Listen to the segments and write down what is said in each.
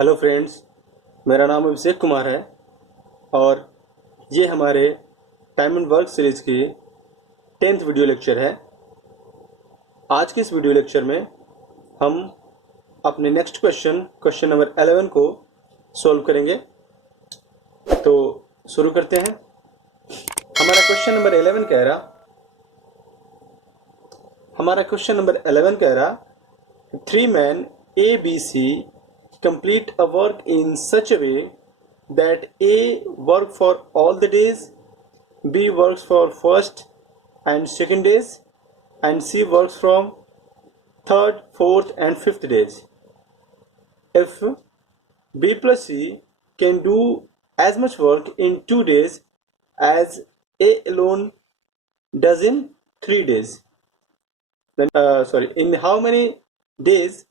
Hello friends, मेरा नाम अभिषेक कुमार है और ये हमारे टाइम एंड वर्क सीरीज़ की 10th वीडियो लेक्चर है। आज के इस वीडियो लेक्चर में हम अपने नेक्स्ट क्वेश्चन नंबर 11 को सॉल्व करेंगे। तो शुरू करते हैं। हमारा क्वेश्चन नंबर 11 कह रहा 3 men A, B, C complete a work in such a way that A work for all the days, B works for first and second days, and C works from third, fourth and fifth days. If B plus C can do as much work in 2 days as A alone does in 3 days, then in how many days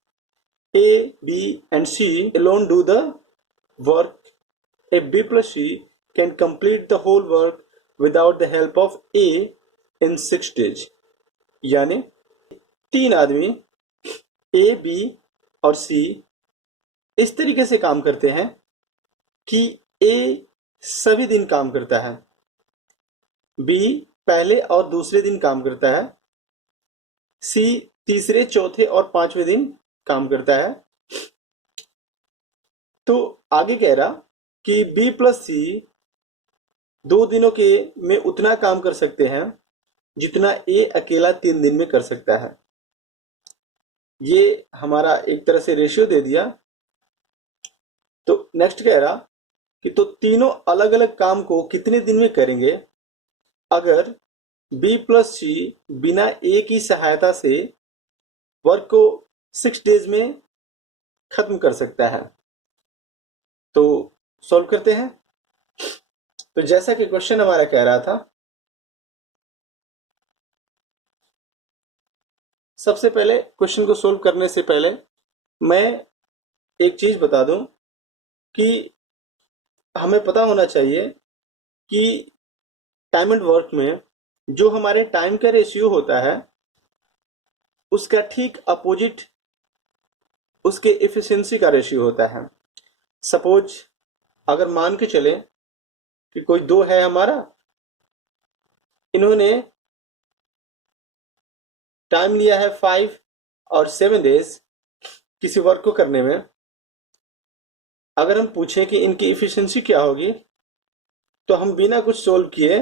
A, B and C alone do the work if B plus C can complete the whole work without the help of A in 6 days। यानी 3 आदमी A, B और C इस तरीके से काम करते हैं कि A सभी दिन काम करता है, B पहले और दूसरे दिन काम करता है, C तीसरे, चौथे और पांचवें दिन काम करता है। तो आगे कह रहा कि B प्लस C 2 दिनों के में उतना काम कर सकते हैं जितना A अकेला 3 दिन में कर सकता है। ये हमारा एक तरह से रेशियो दे दिया। तो नेक्स्ट कह रहा कि तो तीनों अलग अलग काम को कितने दिन में करेंगे अगर B प्लस C बिना A की सहायता से वर्क को 6 डेज में खत्म कर सकता है। तो सॉल्व करते हैं। तो जैसा कि क्वेश्चन हमारा कह रहा था, सबसे पहले क्वेश्चन को सॉल्व करने से पहले मैं एक चीज बता दूं कि हमें पता होना चाहिए कि टाइम एंड वर्क में जो हमारे टाइम का रेशियो होता है उसका ठीक अपोजिट उसके एफिशिएंसी का रेशियो होता है। सपोज अगर मान के चले कि कोई 2 है हमारा, इन्होंने टाइम लिया है 5 और 7 डेज किसी वर्क को करने में। अगर हम पूछें कि इनकी एफिशिएंसी क्या होगी तो हम बिना कुछ सोल्व किए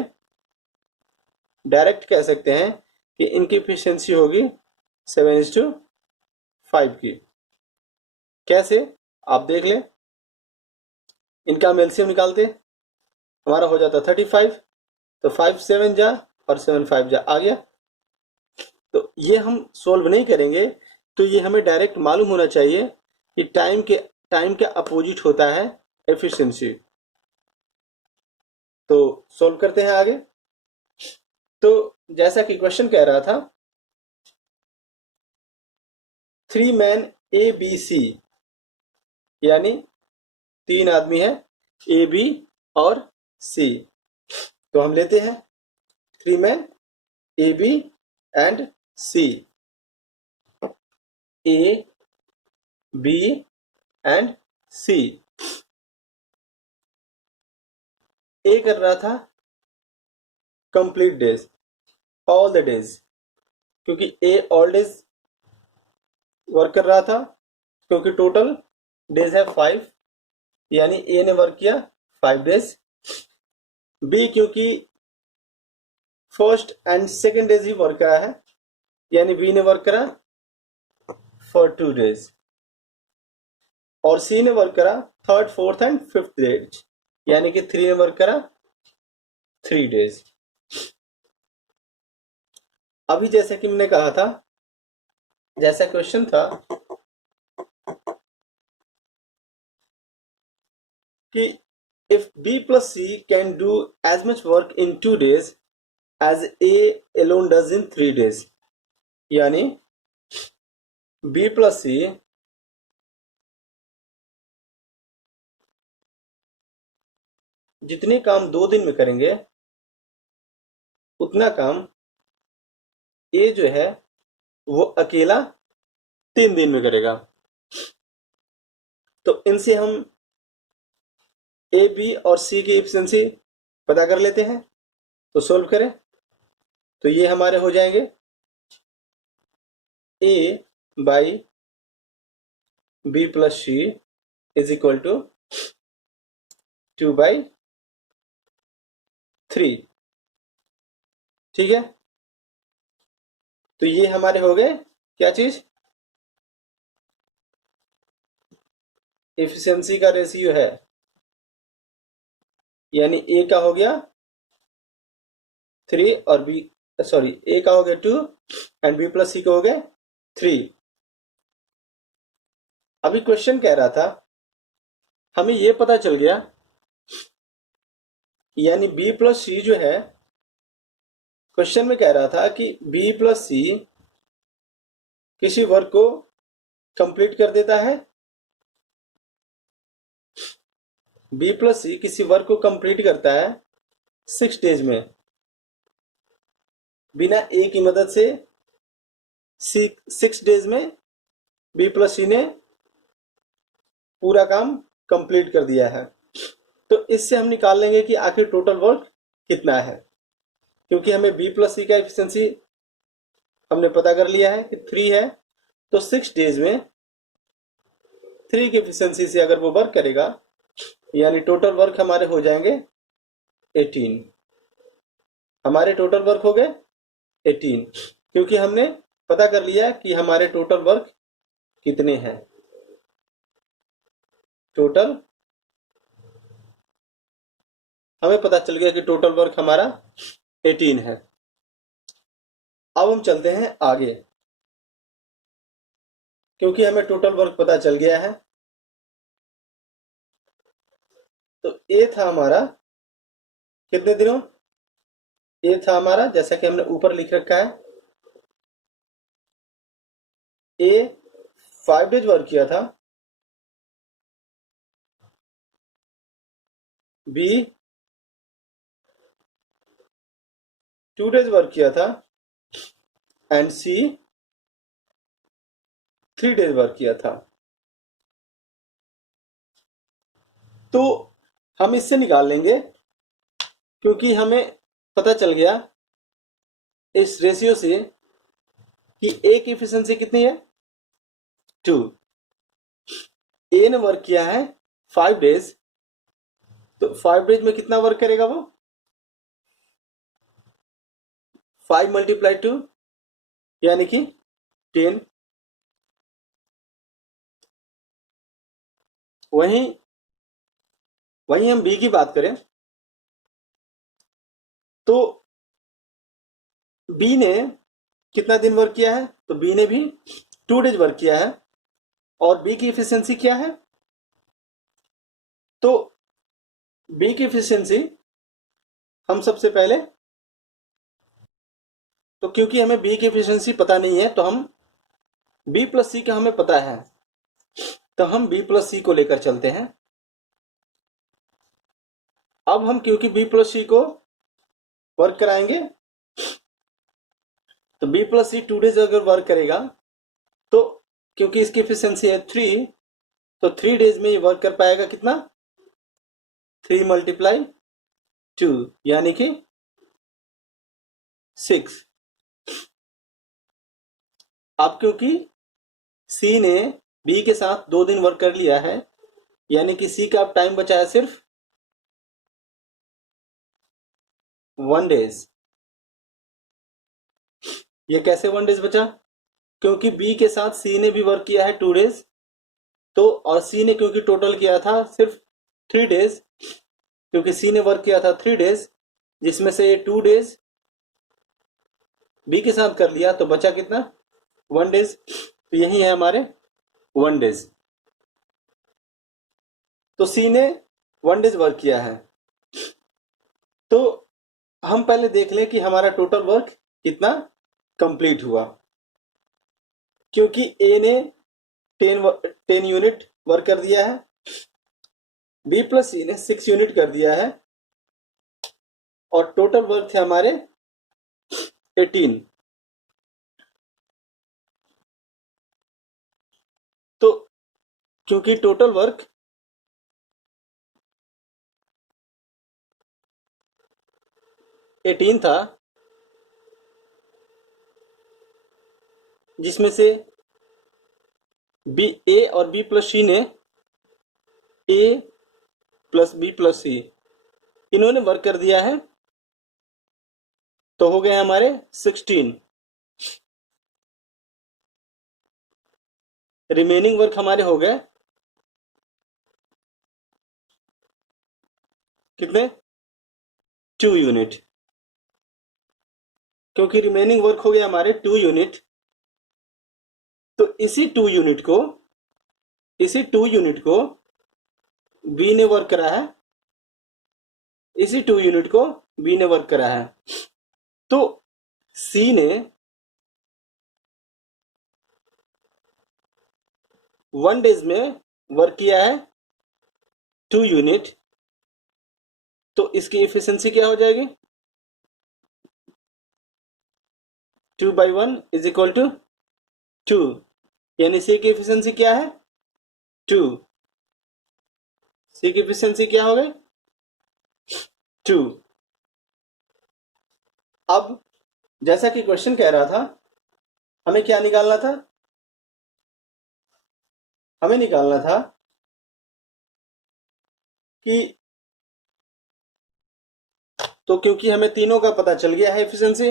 डायरेक्ट कह सकते हैं कि इनकी एफिशिएंसी होगी 7:5 की। कैसे, आप देख लें। इनका हम एलसीएम निकालते, हमारा हो जाता 35। तो 5 7 जा और 7 5 जा, आ गया। तो ये हम सोल्व नहीं करेंगे, तो ये हमें डायरेक्ट मालूम होना चाहिए कि टाइम के अपोजिट होता है एफिशिएंसी। तो सोल्व करते हैं आगे। तो जैसा कि क्वेश्चन कह रहा था 3 men A, B, C, यानी 3 आदमी है A, B और C। तो हम लेते हैं 3 men A, B and C। A, B and C। A कर रहा था complete days, all the days, क्योंकि A ऑल डेज वर्क कर रहा था, क्योंकि टोटल डेज है 5, यानी A ने वर्क किया 5 डेज। B क्योंकि first and second days he work करा है, यानी B ने वर्क करा फॉर 2 डेज। और C ने वर्क करा third, fourth and fifth days, यानी कि 3 ने वर्क करा 3 डेज। अभी जैसा कि मैंने कहा था, जैसा क्वेश्चन था कि if B plus C can do as much work in 2 days as A alone does in 3 days, यानी B plus C जितने काम 2 दिन में करेंगे उतना काम A जो है वो अकेला 3 दिन में करेगा। तो इनसे हम ए, बी और सी की एफिशिएंसी पता कर लेते हैं। तो सोल्व करें तो ये हमारे हो जाएंगे A by B plus C is equal to 2/3। ठीक है, तो ये हमारे हो गए क्या चीज, एफिशिएंसी का रेशियो है, यानी ए का हो गया 3 और बी सॉरी ए का हो गया 2 एंड बी प्लस सी का हो गया 3। अभी क्वेश्चन कह रहा था, हमें ये पता चल गया, यानी बी प्लस सी जो है, क्वेश्चन में कह रहा था कि बी प्लस सी किसी वर्क को कंप्लीट कर देता है, बी प्लस सी किसी वर्क को कंप्लीट करता है 6 डेज में, बिना ए की मदद से 6 डेज में बी प्लस सी ने पूरा काम कंप्लीट कर दिया है। तो इससे हम निकाल लेंगे कि आखिर टोटल वर्क कितना है, क्योंकि हमें बी प्लस सी का एफिशिएंसी हमने पता कर लिया है कि 3 है। तो 6 डेज में 3 की एफिशिएंसी से अगर वो वर्क करेगा, यानी टोटल वर्क हमारे हो जाएंगे 18। हमारे टोटल वर्क हो गए 18, क्योंकि हमने पता कर लिया कि हमारे टोटल वर्क कितने हैं। टोटल हमें पता चल गया कि टोटल वर्क हमारा 18 है। अब हम चलते हैं आगे, क्योंकि हमें टोटल वर्क पता चल गया है। तो ए था हमारा कितने दिनों, ए था हमारा जैसा कि हमने ऊपर लिख रखा है, ए 5 डेज वर्क किया था, बी 2 डेज वर्क किया था एंड सी 3 डेज वर्क किया था। तो हम इससे निकाल लेंगे, क्योंकि हमें पता चल गया इस रेशियो से कि ए की एफिशिएंसी कितनी है 2। ए ने वर्क किया है 5 डेज, तो 5 डेज में कितना वर्क करेगा वो, 5 मल्टीप्लाई 2 यानी कि 10। वहीं हम बी की बात करें तो बी ने कितना दिन वर्क किया है, तो बी ने भी 2 डेज वर्क किया है, और बी की एफिशिएंसी क्या है, तो बी की एफिशिएंसी हम सबसे पहले, तो क्योंकि हमें बी की एफिशिएंसी पता नहीं है, तो हम बी प्लस सी का हमें पता है, तो हम बी प्लस सी को लेकर चलते हैं। अब हम क्योंकि बी प्लस सी को वर्क कराएंगे, तो बी प्लस सी 2 डेज अगर वर्क करेगा, तो क्योंकि इसकी एफिशिएंसी है 3, तो 3 डेज में ये वर्क कर पाएगा कितना, 3 मल्टीप्लाई 2 यानी कि 6। अब क्योंकि सी ने बी के साथ 2 दिन वर्क कर लिया है, यानी कि सी का अब टाइम बचा है सिर्फ 1 डेज। ये कैसे 1 डेज बचा, क्योंकि बी के साथ सी ने भी वर्क किया है 2 डेज, तो और सी ने क्योंकि टोटल किया था सिर्फ 3 डेज, क्योंकि सी ने वर्क किया था 3 डेज, जिसमें से ये 2 डेज बी के साथ कर लिया, तो बचा कितना 1 डेज। तो यही है हमारे 1 डेज। तो सी ने 1 डेज वर्क किया है, तो हम पहले देख लें कि हमारा टोटल वर्क कितना कंप्लीट हुआ, क्योंकि ए ने 10 यूनिट वर्क कर दिया है, बी प्लस सी ने 6 यूनिट कर दिया है, और टोटल वर्क थे हमारे 18। तो क्योंकि टोटल वर्क एटीन था, जिसमें से बी ए और बी प्लस सी ने ए प्लस बी प्लस सी इन्होंने वर्क कर दिया है, तो हो गए हमारे 16। रिमेनिंग वर्क हमारे हो गए कितने? 2 यूनिट। क्योंकि रिमेनिंग वर्क हो गया हमारे 2 यूनिट, तो इसी 2 यूनिट को बी ने वर्क करा है, इसी 2 यूनिट को बी ने वर्क करा है। तो सी ने 1 डेज में वर्क किया है 2 यूनिट, तो इसकी एफिशिएंसी क्या हो जाएगी? 2/1 इज इक्वल टू 2, यानी सी की एफिशिएंसी क्या है? 2। सी की एफिशिएंसी क्या हो गई? 2। अब जैसा कि क्वेश्चन कह रहा था, हमें क्या निकालना था? हमें निकालना था कि तो क्योंकि हमें तीनों का पता चल गया है एफिशिएंसी,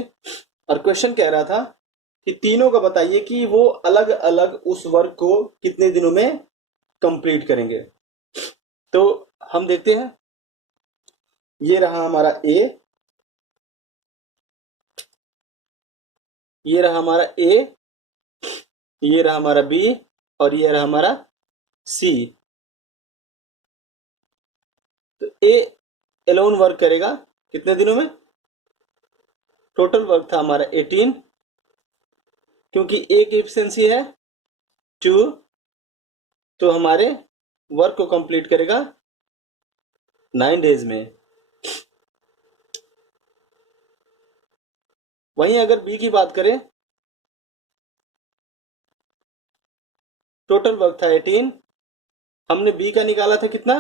और क्वेश्चन कह रहा था कि तीनों का बताइए कि वो अलग अलग उस वर्क को कितने दिनों में कंप्लीट करेंगे। तो हम देखते हैं, ये रहा हमारा ए, ये रहा हमारा ए, ये रहा हमारा बी, और ये रहा हमारा सी। तो ए एलोन वर्क करेगा कितने दिनों में? टोटल वर्क था हमारा 18, क्योंकि ए की एफिशिएंसी है 2, तो हमारे वर्क को कंप्लीट करेगा 9 डेज में। वहीं अगर बी की बात करें, टोटल वर्क था 18, हमने बी का निकाला था कितना?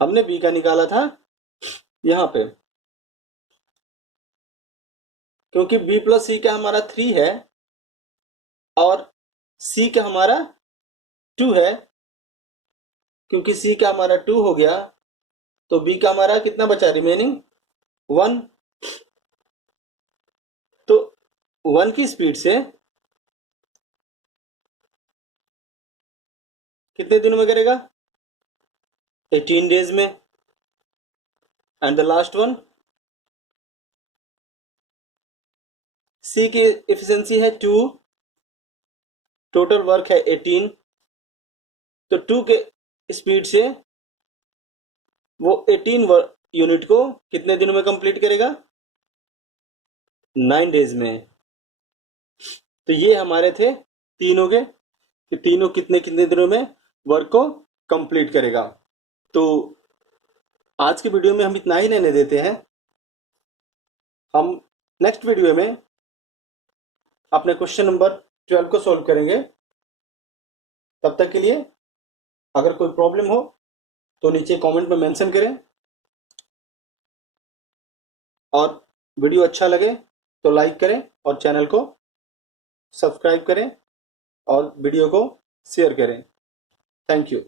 हमने बी का निकाला था यहां पे, क्योंकि बी प्लस सी का हमारा 3 है और सी का हमारा 2 है, क्योंकि सी का हमारा 2 हो गया, तो बी का हमारा कितना बचा? रिमेनिंग 1। तो 1 की स्पीड से कितने दिनों में करेगा? 18 डेज में। एंड द लास्ट वन, सी की एफिशिएंसी है 2, टोटल वर्क है 18, तो 2 के स्पीड से वो 18 यूनिट को कितने दिनों में कंप्लीट करेगा? 9 डेज में। तो ये हमारे थे तीनों के, कि तीनों कितने कितने दिनों में वर्क को कंप्लीट करेगा। तो आज के वीडियो में हम इतना ही लेने देते हैं। हम नेक्स्ट वीडियो में अपने क्वेश्चन नंबर 12 को सॉल्व करेंगे। तब तक के लिए अगर कोई प्रॉब्लम हो तो नीचे कमेंट में मेंशन करें, और वीडियो अच्छा लगे तो लाइक करें और चैनल को सब्सक्राइब करें और वीडियो को शेयर करें। Thank you.